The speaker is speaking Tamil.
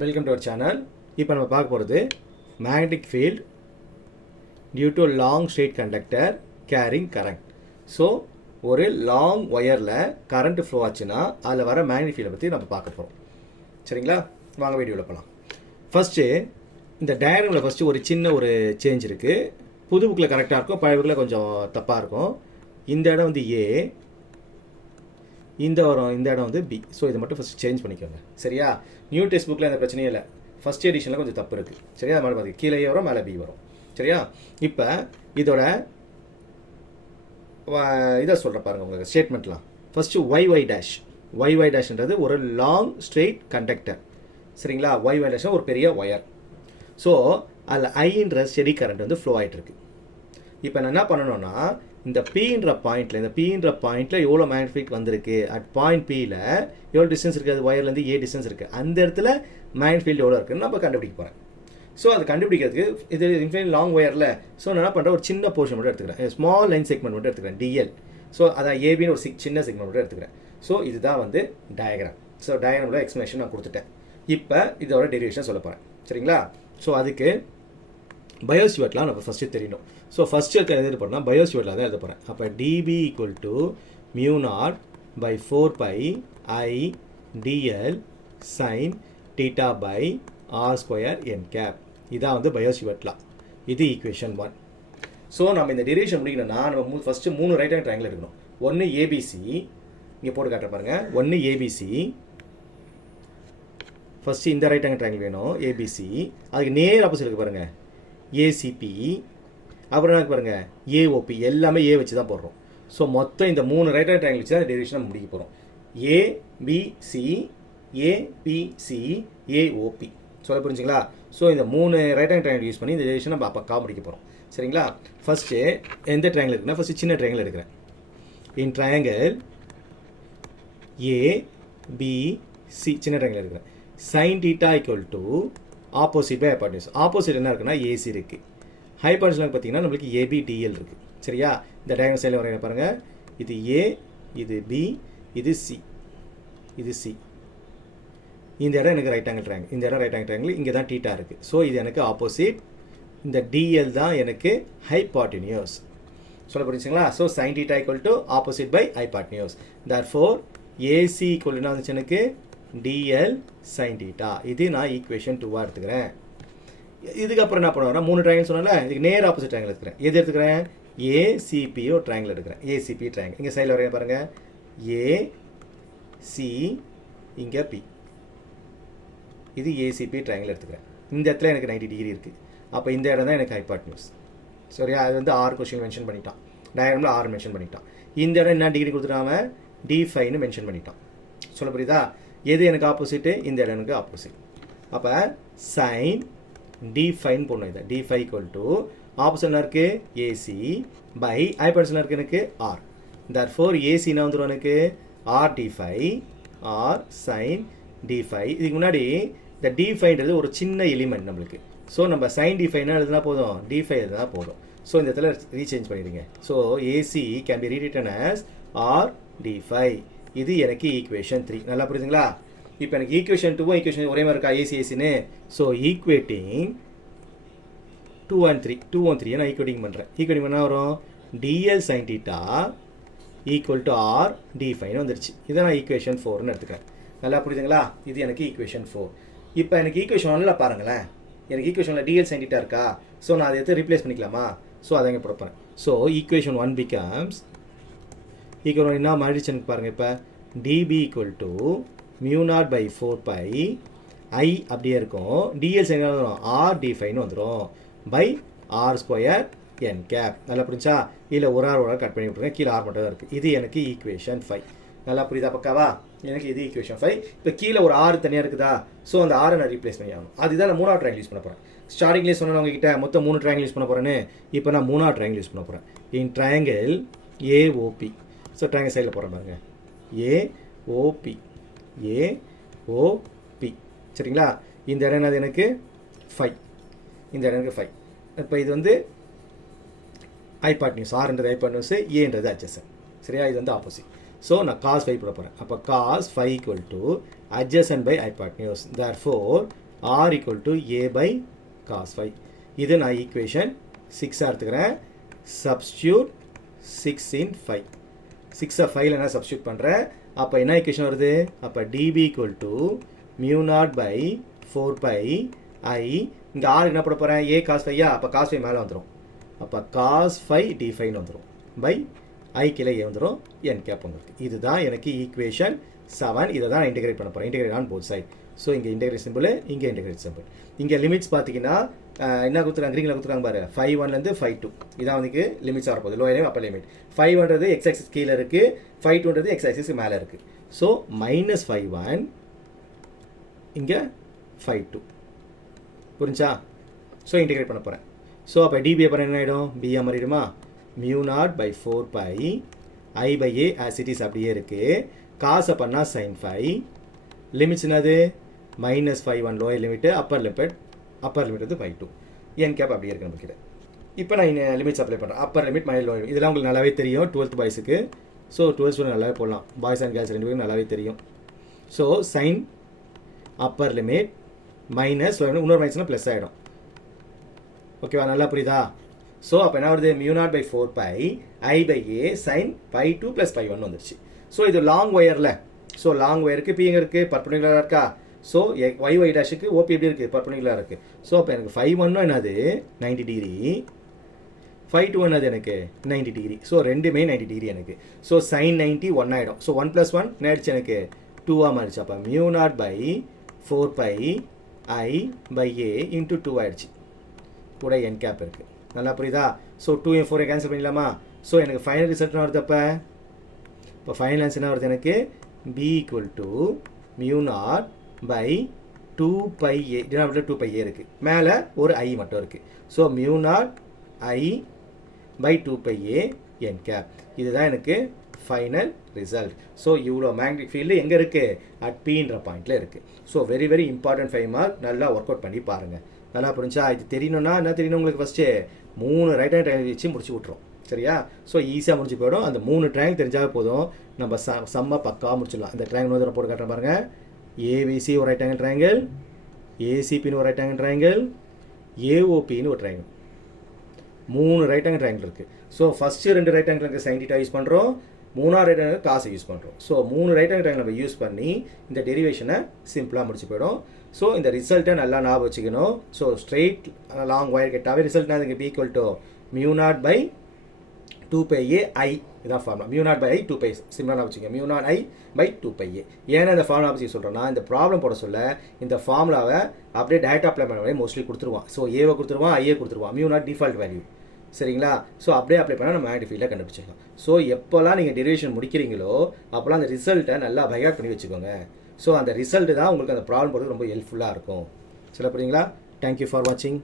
Welcome to our channel. இப்போ நம்ம பார்க்க போகிறது magnetic field due to long straight conductor carrying current. So ஒரு லாங் ஒயரில் கரண்ட் ஃப்ளோ ஆச்சுன்னா அதில் வர மேக்னெட்டிக் ஃபீல்டை பற்றி நம்ம பார்க்க போகிறோம். சரிங்களா, வாங்க வீடியோவில் போகலாம். ஃபஸ்ட்டு இந்த டயக்ராமில் ஃபஸ்ட்டு ஒரு சின்ன ஒரு சேஞ்ச் இருக்குது. புது புக்கில் கரெக்டாக இருக்கும், பழைய புக்கில் கொஞ்சம் தப்பாக இருக்கும். இந்த இடம் வந்து ஏ, இந்த இடம் வந்து பி. ஸோ இதை மட்டும் ஃபஸ்ட்டு சேஞ்ச் பண்ணிக்கோங்க. சரியா, நியூ டெக்ஸ்ட் புக்கில் அந்த பிரச்சனையே இல்லை. ஃபஸ்ட் எடிஷனில் கொஞ்சம் தப்பு இருக்குது. சரியா, அது மாதிரி பார்த்து கீழே ஏ வரும், மேலே பி வரும். சரியா, இப்போ இதோட இதை சொல்கிற பாருங்கள் உங்களுக்கு ஸ்டேட்மெண்ட்லாம். ஃபஸ்ட்டு ஒய் டேஷ்ன்றது ஒரு லாங் ஸ்ட்ரெயிட் கண்டக்டர். சரிங்களா, ஒய் டேஷ் ஒரு பெரிய ஒயர். ஸோ அதில் ஐன்ற ஸ்டெடி கரண்ட் வந்து ஃப்ளோ ஆகிட்டுருக்கு. இப்போ நான் என்ன பண்ணணும்னா இந்த பீன்ற பாயிண்ட்டில் எவ்வளோ மேக்னெட்டிக் வந்திருக்கு, அட் பாயிண்ட் பியில் எவ்வளோ டிஸ்டன்ஸ் இருக்குது, அது ஒயர்லேருந்து ஏ டிஸ்டன்ஸ் இருக்குது, அந்த இடத்துல மேக்னெட்டிக் ஃபீல்டு எவ்வளோ இருக்குன்னு நம்ம கண்டுபிடிக்க போகிறேன். ஸோ அது கண்டுபிடிக்கிறதுக்கு இது இன்ஃபினிட் லாங் ஒயரில் ஸோ நான் என்ன பண்ணுறேன், ஒரு சின்ன போர்ஷன் மட்டும் எடுத்துக்கிறேன், ஸ்மால் லைன் செக்மெண்ட் மட்டும் எடுத்துக்கிறேன், டிஎல். ஸோ அதான் ஏபின்னு ஒரு சின்ன செக்மெண்ட் மட்டும் எடுத்துக்கிறேன். ஸோ இதுதான் வந்து டயக்ராம். ஸோ டயக்ராமில் எக்ஸ்பிளனேஷன் நான் கொடுத்துட்டேன். இப்போ இதோட டெரிவேஷன் சொல்ல போகிறேன். சரிங்களா, ஸோ அதுக்கு பயோஸ்டியூட்லாம் நம்ம ஃபஸ்ட்டு தெரியணும். ஸோ ஃபஸ்ட்டு எழுத போகிறோம்னா பயோஸ்டியூட்டில் தான் எழுத போகிறேன். அப்போ DP equal to μ0 by 4 pi I dl sin theta by r square n cap. இதான் வந்து பயோஸ்டியூட்லாம். இது ஈக்குவேஷன் 1. ஸோ நம்ம இந்த டெரிவேஷன் முடிக்கணும்னா நம்ம ஃபஸ்ட்டு 3 ரைட் ஹேண்ட் ட்ரையாங்கிள் எடுக்கணும். ஒன்று ஏபிசி, இங்கே போட்டு காட்டுற பாருங்கள். ஒன்று ஏபிசி, ஃபஸ்ட்டு இந்த ரைட் ஹேண்ட் ட்ரையாங்கிள் வேணும் ஏபிசி. அதுக்கு நேர் ஆப்போசிட் இருக்கு பாருங்கள் ஏசிபி. அப்புறம் என்ன பாருங்கள் ஏஓபி, எல்லாமே ஏ வச்சு தான் போடுறோம். ஸோ மொத்தம் இந்த 3 ரைட் ஹேண்ட் ட்ரையாங்கிள் வச்சு தான் டெரிவேஷன் முடிக்க போகிறோம். ABC, ABC, AOB. சொல்ல புரிஞ்சுங்களா? ஸோ இந்த 3 ரைட் ஹேண்ட் ட்ரையாங்கிள் யூஸ் பண்ணி இந்த டெரிவேஷன் நம்ம பக்கா முடிக்க போகிறோம். சரிங்களா, ஃபஸ்ட்டு எந்த ட்ரையாங்கிள் இருக்குன்னா ஃபஸ்ட்டு சின்ன ட்ரையாங்கிள் எடுக்கிறேன். இன் ட்ரையாங்கிள் ஏபிசி சின்ன ட்ரையாங்கிள் எடுக்கிறேன். sin theta equal to opposite by hypotenuse. Opposite என்ன இருக்குன்னா ஏசி இருக்குது. ஹைபாட்னியூஸ்லாம் பார்த்தீங்கன்னா நம்மளுக்கு ஏபி டிஎல் இருக்குது. சரியா, இந்த டயக்ராம் சைடில் வரைய பாருங்கள். இது ஏ, இது பி, இது சி, இது சி. இந்த இடம் எனக்கு ரைட் ஆங்கிள் ட்ரையாங்கிள், இந்த இடம் ரைட் ஆங்கிள் ட்ரையாங்கிள், இங்கே தான் டீட்டா இருக்குது. ஸோ இது எனக்கு ஆப்போசிட், இந்த டிஎல் தான் எனக்கு ஹைபாட்னியூஸ். சொல்ல புரிஞ்சுங்களா? So sin theta equal to opposite by hypotenuse. therefore AC equal என்ன வந்துச்சு எனக்கு டிஎல் sin theta. இது நான் ஈக்குவேஷன் 2 எடுத்துக்கிறேன். இதுக்கப்புறம் என்ன பண்ணுவேன்னா 3 ட்ரையாங்கிள் சொன்னால இதுக்கு நேர் ஆப்போசிட் ட்ரையாங்கிள் எடுத்துக்கிறேன். எது எடுத்துக்கிறேன்? ஏசிபியோ ட்ரையாங்கிள் எடுக்கிறேன். ஏசிபி ட்ரையாங்கிள் இங்கே சைடில் வரைய பாருங்கள். ஏசி, இங்கே பி, இது ஏசிபி ட்ரையாங்கிள் எடுத்துக்கிறேன். இந்த இடத்துல எனக்கு 90 டிகிரி இருக்குது. அப்போ இந்த இடம் தான் எனக்கு ஹைபாட்னியூஸ். சரியா, அது வந்து ஆர் கொஸ்டின் மென்ஷன் பண்ணிட்டான், டயக்ராமில் ஆர் மென்ஷன் பண்ணிட்டான். இந்த இடம் என்ன டிகிரி கொடுத்துட்டாம D5ன்னு மென்ஷன் பண்ணிட்டான். சொல்ல புரியுதா? எது எனக்கு ஆப்போசிட்டு? இந்த இடம் எனக்கு ஆப்போசிட். அப்போ சைன் D5 போடணும். இதை D5 ஈக்குவல் டு ஆப்போசிட் இருக்குது ஏசி பை ஹைபாட்னியூஸ் இருக்குது எனக்கு ஆர். therefore ஏசி என்ன வந்துடும் எனக்கு R D5, R sign D5. இதுக்கு முன்னாடி இந்த D5ன்றது ஒரு சின்ன எலிமெண்ட் நம்மளுக்கு. ஸோ நம்ம சைன் D5 எழுதுனா போதும், D5 எழுதுனா போதும். ஸோ இந்த இடத்துல ரீசேஞ்ச் பண்ணிடுங்க. So AC can be rewritten as R D5. இது எனக்கு ஈக்குவேஷன் 3. நல்லா புரியுதுங்களா? இப்போ எனக்கு ஈக்குவேஷன் 2 ஈக்குவேஷன் ஒரே மாதிரி இருக்கா ஏசின்னு. ஸோ ஈக்குவேட்டிங் 2 and 3, 2 and 3 நான் ஈக்குவேட்டிங் பண்ணுறேன். ஈக்குவேட்டிங் பண்ணால் வரும் dl sine theta equal to r D5ன்னு வந்துருச்சு. இதை நான் ஈக்குவேஷன் 4ன்னு எடுத்துக்கிறேன். நல்லா புரியுதுங்களா? இது எனக்கு ஈக்குவேஷன் 4. இப்போ எனக்கு ஈக்குவேஷன் 1ல் பாருங்களேன், எனக்கு ஈக்குவேஷனில் டிஎல் சைன் டீட்டா இருக்கா? ஸோ நான் அதை எடுத்து ரீப்ளேஸ் பண்ணிக்கலாமா? ஸோ அதை இங்கே போடுறேன். ஸோ ஈக்குவேஷன் 1 பிகம்ஸ் ஈக்குவல் என்ன மாறிடுச்சு எனக்கு பாருங்கள். இப்போ dB equal to μ0 by 4 pi I அப்படியே இருக்கும், டிஎல் சைன் வந்துடும் ஆர் D5ன்னு வந்துடும் by r square n cap. நல்லா புரிஞ்சா? இல்லை ஒரு ஆர் கட் பண்ணி விட்ருங்க, கீழே ஆர் மட்டும் தான் இருக்குது. இது எனக்கு ஈக்குவேஷன் 5. நல்லா புரியுதா பக்காவா? எனக்கு இது ஈக்குவேஷன் 5. இப்போ கீழே ஒரு ஆறு தனியாக இருக்குதா? ஸோ அந்த ஆரை நான் ரீப்ளேஸ் பண்ணி ஆகணும். அதுதான் நான் 3வது ட்ரையாங்கிள் யூஸ் பண்ண போகிறேன். ஸ்டார்டிங்லேயே சொன்னேன் உங்ககிட்ட மொத்தம் 3 ட்ரையாங்கிள் யூஸ் பண்ண போகிறேன்னு. இப்போ நான் 3வது ட்ரையாங்கிள் யூஸ் பண்ண போகிறேன். இன் ட்ரையாங்கிள் ஏஓபி. ஸோ ட்ரையாங்கிள் சைடில் போகிறேன் பாருங்க, ஏஓபி, ஏஓபி. சரிங்களா, இந்த இடம் என்னது எனக்கு 5, இந்த இடம் எனக்கு 5. இப்போ இது வந்து ஹைபாட்னியூஸ், ஆர்ன்றது ஹைபாட்னியூஸ், ஏன்றது அட்ஜசன்ட். சரியா, இது வந்து ஆப்போசிட். ஸோ நான் cos 5 போட போகிறேன். அப்போ cos 5 equal to adjacent by hypotenuse. Therefore r equal to a by cos phi. இது நான் equation 6 எடுத்துக்கிறேன். Substitute 6 in 5. 6 5 நான் substitute பண்ணுறேன். அப்போ என்ன equation வருது? அப்போ dB equal to mu naught by 4 pi I. இங்கே r என்ன போட போகிறேன்? a cos phi. அப்போ cos phi மேலே வந்துடும். அப்போ cos phi d phi வந்துடும். by I கீழே a வந்துடும். n கேப் வந்துருக்கு. இதுதான் எனக்கு equation 7. இதை தான் இன்டெகிரேட் பண்ண போகிறேன். Integrate on both side. So இங்கே இன்டெகிரேட் சிம்பிள், இங்கே இன்டெகிரேட் சிம்பிள். இங்கே லிமிட்ஸ் பார்த்தீங்கன்னா என்ன கொடுத்துருக்காங்க? கிரீனில் கொடுத்துருக்காங்க பாரு. 5-1லேருந்து 5-2 இதான் வந்து லிமிட்ஸ் வரப்போகுது. Lower limit upper limit. 500 x axis கீழே இருக்குது, 5-2 x axis மேலே இருக்குது. ஸோ -5-1 இங்கே 5-2 புரிஞ்சா? ஸோ இன்டெகிரேட் பண்ண போகிறேன். ஸோ அப்போ டிபி அப்புறம் என்ன ஆகிடும்? BA மாறிடுமா? mu naught by 4 pi I by a as it is அப்படியே இருக்குது. காசை பண்ணால் sin phi. லிமிட்ஸ் என்னது? -5-1 லோயர் லிமிட்டு, அப்பர் லிமிட் வந்து 5-2. n கேப் அப்படியே இருக்கு நமக்கு. இப்போ நான் லிமிட்ஸ் அப்ளை பண்ணுறேன். Appar limit minus lower. இதெல்லாம் உங்களுக்கு நல்லாவே தெரியும் 12th பாய்ஸுக்கு. ஸோ 12th ஸ்டூடெண்ட் நல்லாவே போடலாம். பாய்ஸ் அண்ட் கேர்ள்ஸ் ரெண்டு பேரும் நல்லாவே தெரியும். So sine upper limit minus lower, இன்னொரு மைனஸ்னால் ப்ளஸ் ஆகிடும். ஓகேவா? நல்லா புரியுதா? ஸோ அப்போ என்ன வருது? mu naught by 4 pi I by a sin pi2 plus pi1 வந்துருச்சு. ஸோ இது லாங் ஒயரில். ஸோ லாங் ஒயருக்கு பி எங்கே இருக்குது? பர்பெண்டிகுலராக இருக்கா? ஸோ y டேஷுக்கு ஓபி எப்படி இருக்குது? பர்பெண்டிகுலராக இருக்குது. ஸோ அப்போ எனக்கு 5-1 என்னது? 90 டிகிரி. 5-2 என்னது? எனக்கு 90 டிகிரி. ஸோ ரெண்டுமே 90 டிகிரி எனக்கு. ஸோ sin 90 1 ஆகிடும். ஸோ 1 + 1 என்ன ஆயிடுச்சு? எனக்கு 2 மாறிடுச்சு. அப்போ mu naught by 4 pi I by a into 2 ஆயிடுச்சு. கூட n கேப் இருக்குது. நல்லா புரியுதா? ஸோ 2 4 கேன்சல் பண்ணிடலாமா? ஸோ எனக்கு ஃபைனல் ரிசல்ட் என்ன வருது? அப்போ இப்போ ஃபைனல் ஆன்சர் என்ன வருது எனக்கு? b equal to mu naught by 2 pi a. Denominator 2 pi a இருக்குது, மேலே ஒரு i மட்டும் இருக்குது. So mu naught I by 2 pi a n cap. இதுதான் எனக்கு ஃபைனல் ரிசல்ட். ஸோ இவ்வளோ மேக்னெட்டிக் ஃபீல்டு எங்கே இருக்குது? அட் பின்ற பாயிண்டில் இருக்குது. So very very important 5 mark. நல்லா ஒர்க் அவுட் பண்ணி பாருங்கள். நல்லா புரிஞ்சா? இது தெரியணும்னா என்ன தெரியணும் உங்களுக்கு? ஃபஸ்ட்டு 3 ரைட் ஹேண்ட் ட்ரையாங்கிள் வச்சு முடிச்சு விட்ருவோம். சரியா? ஸோ ஈஸியாக முடிச்சு போயிடும். அந்த 3 ட்ரையாங்கிள் தெரிஞ்சாவே போதும், நம்ம செம்ம பக்காவாக முடிச்சிடலாம். இந்த ட்ரையாங்கிள் வந்து போட்டு காட்டுறேன் பாருங்கள். ஏபிசி ஒரு ரைட் ஆங்கிள் ட்ரையாங்கிள், ஏசிபின்னு ஒரு ரைட் ஆங்கிள் ட்ரையாங்கிள், ஏஓபின்னு ஒரு ட்ரையாங்கிள். 3 ரைட் ஆங்கிள் ட்ரையாங்கிள் இருக்குது. So first 2 right angle sin θ use பண்ணுறோம், 3ஆவது ரைட் ஆங்கிள் காசை யூஸ் பண்ணுறோம். ஸோ 3 ரைட் ஆங்கிள் ட்ரையாங்கிள் நம்ம யூஸ் பண்ணி இந்த டெரிவேஷனை சிம்பிளாக முடிச்சு போயிடும். ஸோ இந்த ரிசல்ட்டை நல்லா ஞாபகம் வச்சுக்கணும். ஸோ ஸ்ட்ரெயிட் லாங் ஒயர் கேட்டாவே ரிசல்ட்னா அதுக்கு b equal to mu naught by 2 pi a I. இதான் formula. mu naught by I 2 pi. சிம்பிளாக வச்சுக்கோங்க. mu naught I by 2 pi a. ஏன்னா இந்த ஃபார்முலா பற்றி சொல்கிறேன்னா, இந்த ப்ராப்ளம் போட சொல்ல இந்த ஃபார்முலாவை அப்படியே டேரக்ட் அப்ளை பண்ண மோஸ்ட்லி கொடுத்துருவான். ஸோ ஏவை கொடுத்துருவான், ஐஏ கொடுத்துருவான். mu naught default value. சரிங்களா? ஸோ அப்படியே அப்ளை பண்ணால் நம்ம மேக்னெட்டிக் ஃபீல்டை கண்டுபிடிச்சிடலாம். ஸோ எப்போல்லாம் நீங்கள் டெரிவேஷன் முடிக்கிறீங்களோ அப்போல்லாம் அந்த ரிசல்ட்டை நல்லா பைகாட் பண்ணி வச்சுக்கோங்க. ஸோ அந்த ரிசல்ட்டு தான் உங்களுக்கு அந்த ப்ராப்ளம் போடுறது ரொம்ப ஹெல்ப்ஃபுல்லாக இருக்கும். சொல்ல புரியுங்களா? தேங்க்யூ ஃபார் வாட்சிங்.